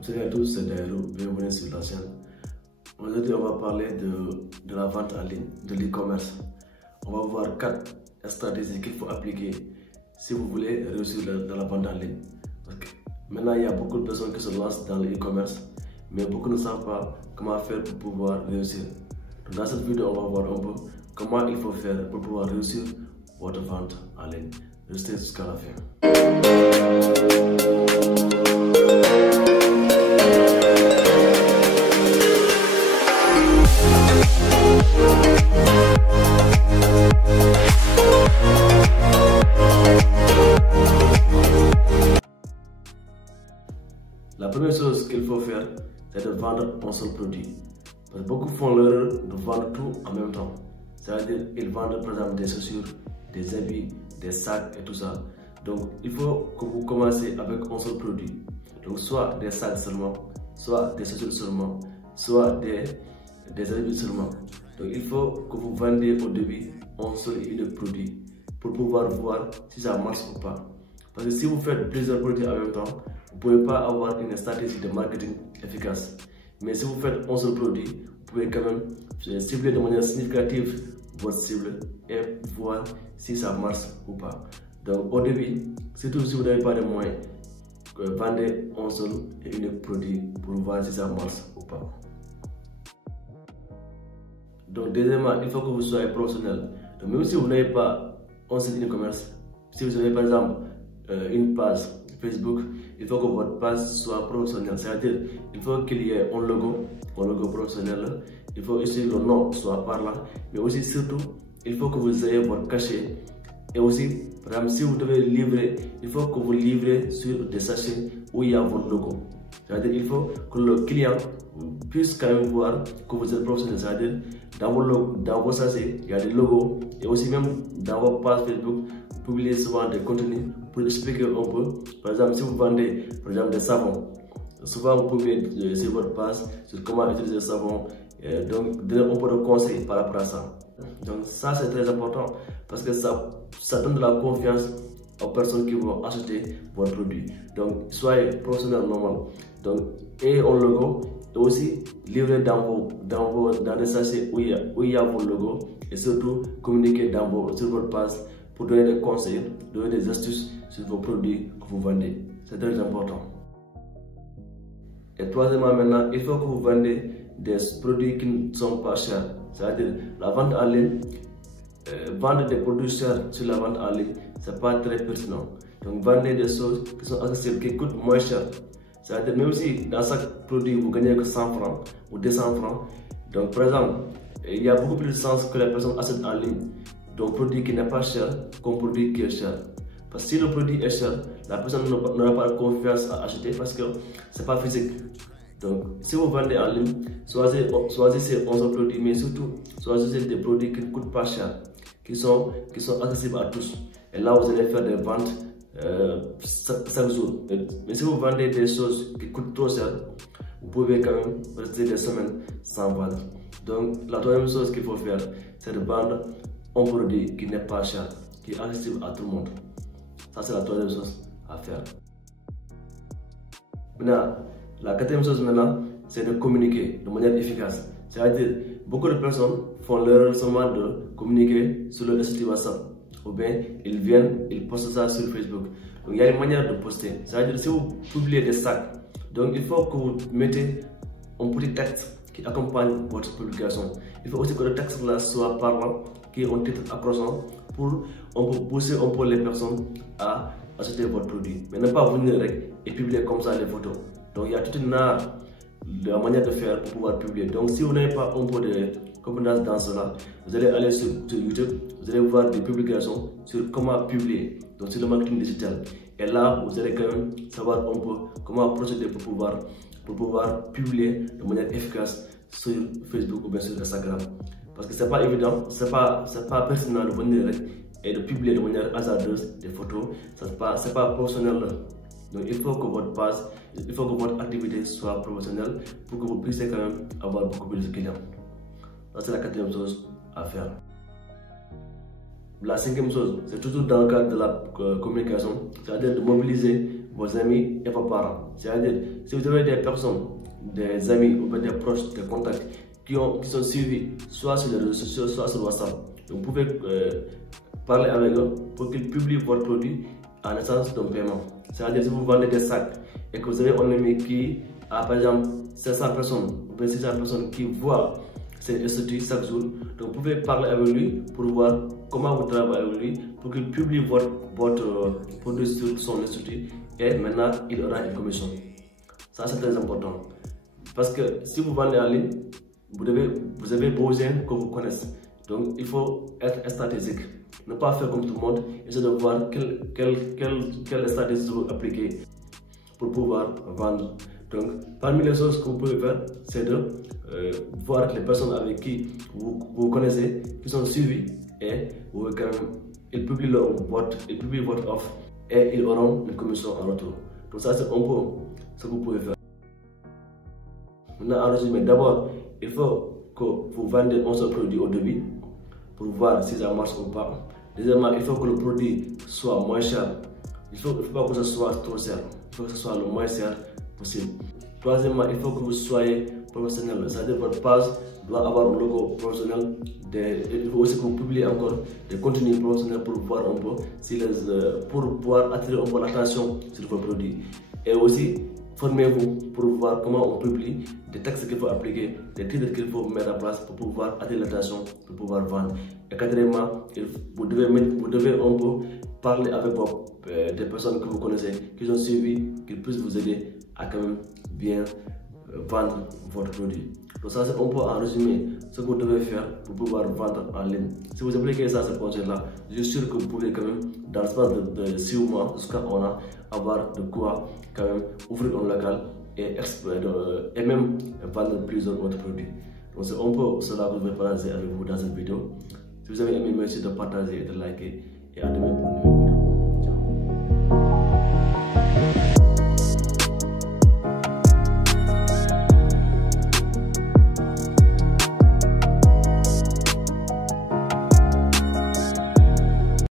Salut à tous, c'est Dairo, bienvenue sur la chaîne. Aujourd'hui, on va parler de la vente en ligne, de l'e-commerce. On va voir 4 stratégies qu'il faut appliquer si vous voulez réussir dans la vente en ligne. Parce que maintenant, il y a beaucoup de personnes qui se lancent dans l'e-commerce, mais beaucoup ne savent pas comment faire pour pouvoir réussir. Donc, dans cette vidéo, on va voir un peu comment il faut faire pour pouvoir réussir votre vente en ligne. Restez jusqu'à la fin. La première chose qu'il faut faire, c'est de vendre un seul produit. Parce que beaucoup font l'erreur de vendre tout en même temps. C'est-à-dire qu'ils vendent par exemple des chaussures, des habits, des sacs et tout ça. Donc il faut que vous commencez avec un seul produit. Donc soit des sacs seulement, soit des chaussures seulement, soit des habits seulement. Donc il faut que vous vendiez au début un seul et unique produit pour pouvoir voir si ça marche ou pas. Parce que si vous faites plusieurs produits en même temps, vous ne pouvez pas avoir une stratégie de marketing efficace. Mais si vous faites un seul produit, vous pouvez quand même cibler de manière significative votre cible et voir si ça marche ou pas. Donc au début, surtout si vous n'avez pas de moyens, vendez un seul et unique produit pour voir si ça marche ou pas. Donc deuxièmement, il faut que vous soyez professionnel. Donc même si vous n'avez pas un site e-commerce, si vous avez par exemple une page Facebook, il faut que votre page soit professionnelle. C'est-à-dire il faut qu'il y ait un logo professionnel. Il faut aussi le nom soit parlant, mais aussi surtout, il faut que vous ayez votre cachet. Et aussi, par exemple, si vous devez livrer, il faut que vous livrez sur des sachets où il y a votre logo. C'est-à-dire il faut que le client puisse quand même voir que vous êtes professionnel. C'est-à-dire dans vos sachets, il y a des logos. Et aussi même dans vos pages Facebook, vous publiez souvent des contenus pour expliquer un peu. Par exemple, si vous vendez par exemple, des savons, souvent vous publiez sur votre page sur comment utiliser le savon. Donc donner un peu de conseils par rapport à ça. Donc ça c'est très important parce que ça donne de la confiance aux personnes qui vont acheter votre produit. Donc soyez professionnel normal. Donc ayez un logo et aussi livrez dans des sachets où il y a vos logos et surtout communiquez sur votre page pour donner des conseils, donner des astuces sur vos produits que vous vendez. C'est très important. Et troisièmement maintenant, il faut que vous vendez des produits qui ne sont pas chers. C'est-à-dire la vente en ligne, vendre des produits chers sur la vente en ligne, ce n'est pas très pertinent. Donc vendez des choses qui sont accessibles, qui coûtent moins cher. C'est-à-dire même si dans chaque produit vous gagnez que 100 francs ou 200 francs, donc par exemple, il y a beaucoup plus de sens que les personnes achètent en ligne donc produit qui n'est pas cher qu'un produit qui est cher. Parce que si le produit est cher, la personne n'aura pas de confiance à acheter parce que ce n'est pas physique. Donc, si vous vendez en ligne, choisissez un seul produit, mais surtout, choisissez des produits qui ne coûtent pas cher, qui sont accessibles à tous. Et là, vous allez faire des ventes chaque jour. Mais si vous vendez des choses qui coûtent trop cher, vous pouvez quand même rester des semaines sans vendre. Donc, la troisième chose qu'il faut faire, c'est de vendre un produit qui n'est pas cher, qui est accessible à tout le monde. Ça, c'est la troisième chose à faire. Maintenant, la quatrième chose maintenant, c'est de communiquer de manière efficace. C'est-à-dire, beaucoup de personnes font l'erreur seulement de communiquer sur le site WhatsApp. Ou bien, ils postent ça sur Facebook. Donc, il y a une manière de poster. C'est-à-dire, si vous publiez des sacs, donc il faut que vous mettez un petit texte qui accompagne votre publication. Il faut aussi que le texte là soit parlant, qui est un titre accrochant pour pousser un peu les personnes à acheter votre produit. Mais ne pas venir et publier comme ça les photos. Donc il y a toute une art de la manière de faire pour pouvoir publier. Donc si vous n'avez pas un peu de compétence dans cela, vous allez aller sur YouTube, vous allez voir des publications sur comment publier, donc sur le marketing digital. Et là, vous allez quand même savoir un peu comment procéder pour pouvoir publier de manière efficace sur Facebook ou bien sur Instagram. Parce que c'est pas évident, c'est pas pertinent de venir et de publier de manière hasardeuse des photos, c'est pas professionnel. Donc il faut que votre page, il faut que votre activité soit professionnelle pour que vous puissiez quand même avoir beaucoup plus de clients. Ça c'est la quatrième chose à faire. La cinquième chose, c'est toujours dans le cadre de la communication, c'est-à-dire de mobiliser vos amis et vos parents. C'est-à-dire, si vous avez des personnes, des amis ou des proches, des contacts qui sont suivis soit sur les réseaux sociaux, soit sur WhatsApp, vous pouvez parler avec eux pour qu'ils publient votre produit en essence d'un paiement. C'est-à-dire si vous vendez des sacs et que vous avez un ami qui a par exemple 500 personnes ou 600 personnes qui voient ces statuts chaque jour, donc vous pouvez parler avec lui pour voir comment vous travaillez avec lui pour qu'il publie votre produit sur son institut et maintenant il aura une commission. Ça c'est très important parce que si vous vendez en ligne, vous avez besoin qu'on vous connaisse. Donc il faut être stratégique. Ne pas faire comme tout le monde, essayer de voir quelle stratégie vous appliquer pour pouvoir vendre. Donc, parmi les choses que vous pouvez faire, c'est de voir les personnes avec qui vous connaissez, qui sont suivies, et ils publient votre offre et ils auront une commission en retour. Donc ça, c'est un peu ce que vous pouvez faire. Maintenant, en résumé, d'abord, il faut que vous vendez un seul produit au début pour voir si ça marche ou pas. Deuxièmement, il faut que le produit soit moins cher. Il ne faut pas que ce soit trop cher. Il faut que ce soit le moins cher possible. Troisièmement, il faut que vous soyez professionnel. C'est-à-dire que votre page doit avoir un logo professionnel. Il faut aussi que vous publiez encore des contenus professionnels pour voir un peu pour pouvoir attirer un peu l'attention sur vos produits. Et aussi, formez-vous pour voir comment on publie, des textes qu'il faut appliquer, des titres qu'il faut mettre en place pour pouvoir attirer l'attention, pour pouvoir vendre. Et quatrièmement, vous devez un peu parler avec des personnes que vous connaissez, qui sont suivies, qui puissent vous aider à quand même bien vendre votre produit. Donc ça c'est un peu en résumé ce que vous devez faire pour pouvoir vendre en ligne. Si vous appliquez ça, ce conseil-là, je suis sûr que vous pouvez quand même, dans l'espace de 6 mois, jusqu'à un an, avoir de quoi quand même ouvrir un local et même vendre plusieurs autres produits. Donc c'est un peu cela que je vais partager avec vous dans cette vidéo. Si vous avez aimé, merci de partager et de liker et à demain pour une nouvelle vidéo.